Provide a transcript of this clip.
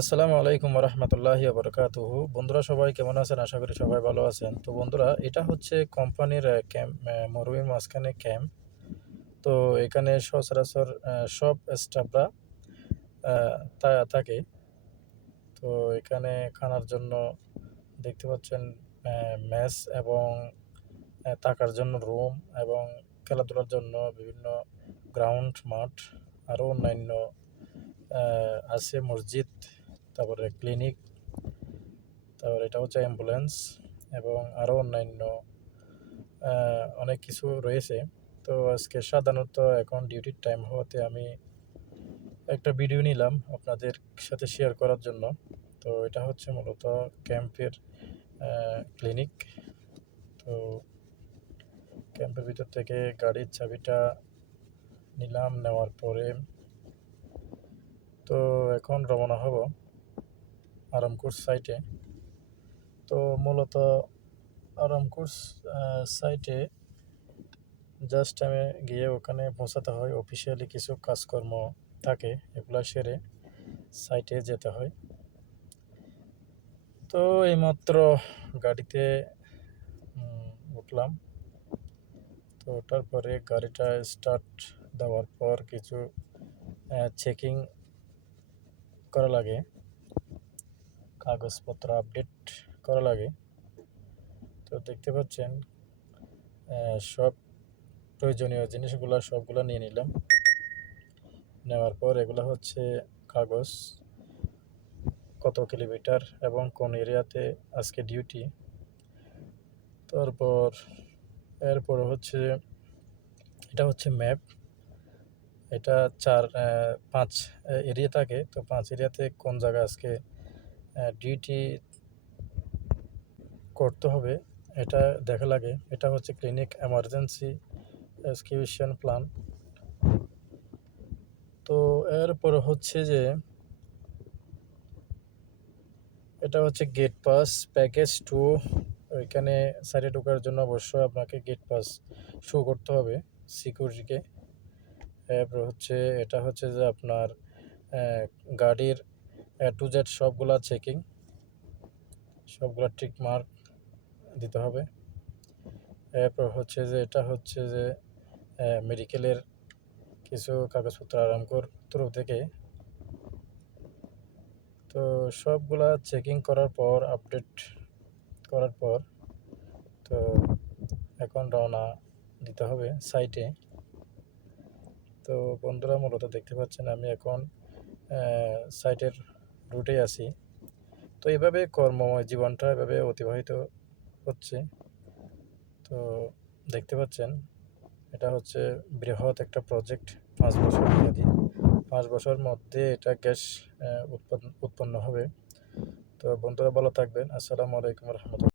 আসসালামু আলাইকুম রহমতুল্লাহি বরকাতুহু। বন্ধুরা সবাই কেমন আছেন? আশা করি সবাই ভালো আছেন। তো বন্ধুরা, এটা হচ্ছে কোম্পানির ক্যাম্প, মরুভূমির মাঝখানে ক্যাম্প। তো এখানে সচরাচর সব স্টাফরা থাকে। তো এখানে খানার জন্য দেখতে পাচ্ছেন মেস এবং থাকার জন্য রুম এবং খেলাধুলার জন্য বিভিন্ন গ্রাউন্ড মাঠ, আরও অন্যান্য আছে মসজিদ, তারপরে ক্লিনিক, তারপর এটা হচ্ছে অ্যাম্বুলেন্স এবং আরও অন্যান্য অনেক কিছু রয়েছে। তো আজকে সাধারণত এখন ডিউটির টাইম হওয়াতে আমি একটা ভিডিও নিলাম আপনাদের সাথে শেয়ার করার জন্য। তো এটা হচ্ছে মূলত ক্যাম্পের ক্লিনিক। তো ক্যাম্পের ভিতর থেকে গাড়ির চাবিটা নিলাম, নেওয়ার পরে তো এখন রওনা হব আরামকোর্স সাইটে। তো মূলত আরামকোর্স সাইটে জাস্ট আমি গিয়ে ওখানে পৌঁছাতে হয়। অফিসিয়ালি কিছু কাজকর্ম থাকে, এগুলো সেরে সাইটে যেতে হয়। তো এইমাত্র গাড়িতে উঠলাম। তো ওঠার পরে গাড়িটা স্টার্ট দেওয়ার পর কিছু চেকিং করা লাগে, কাগজপত্র আপডেট করা লাগে। তো দেখতে পাচ্ছেন সব প্রয়োজনীয় জিনিসগুলো সবগুলো নিয়ে নিলাম। নেওয়ার পর এগুলো হচ্ছে কাগজ, কত কিলোমিটার এবং কোন এরিয়াতে আজকে ডিউটি। তারপর এরপর হচ্ছে এটা হচ্ছে ম্যাপ। এটা 5 এরিয়া থাকে। তো 5 এরিয়াতে কোন জায়গায় আজকে ডিউটি করতে হবে এটা দেখা লাগে। এটা হচ্ছে ক্লিনিক এমার্জেন্সি এক্সকিউশন প্ল্যান। তো এরপর হচ্ছে যে এটা হচ্ছে গেট পাস প্যাকেজ 2। ওইখানে সাইডে ঢোকার জন্য অবশ্যই আপনাকে গেট পাস শো করতে হবে সিকিউরিটিকে। এরপর হচ্ছে এটা হচ্ছে যে আপনার গাড়ির টু জেড সবগুলা চেকিং, সবগুলা টিক মার্ক দিতে হবে। এরপর হচ্ছে যে এটা হচ্ছে যে মেডিকেলের কিছু কাগজপত্র আরামকোর তরফ থেকে। তো সবগুলা চেকিং করার পর আপডেট করার পর তো এখন রওনা দিতে হবে সাইটে। তো বন্ধুরা, মূলত দেখতে পাচ্ছেন আমি এখন সাইটের রুটে আছি। তো এভাবে কর্মময় জীবনটা এভাবে অতিবাহিত হচ্ছে। তো দেখতে পাচ্ছেন এটা হচ্ছে বৃহৎ একটা প্রজেক্ট, 5 বছর মেয়াদি। 5 বছরের মধ্যে এটা গ্যাস উৎপন্ন হবে। তো বন্ধুরা ভালো থাকবেন। আসসালামু আলাইকুম রহমতুল্লাহ।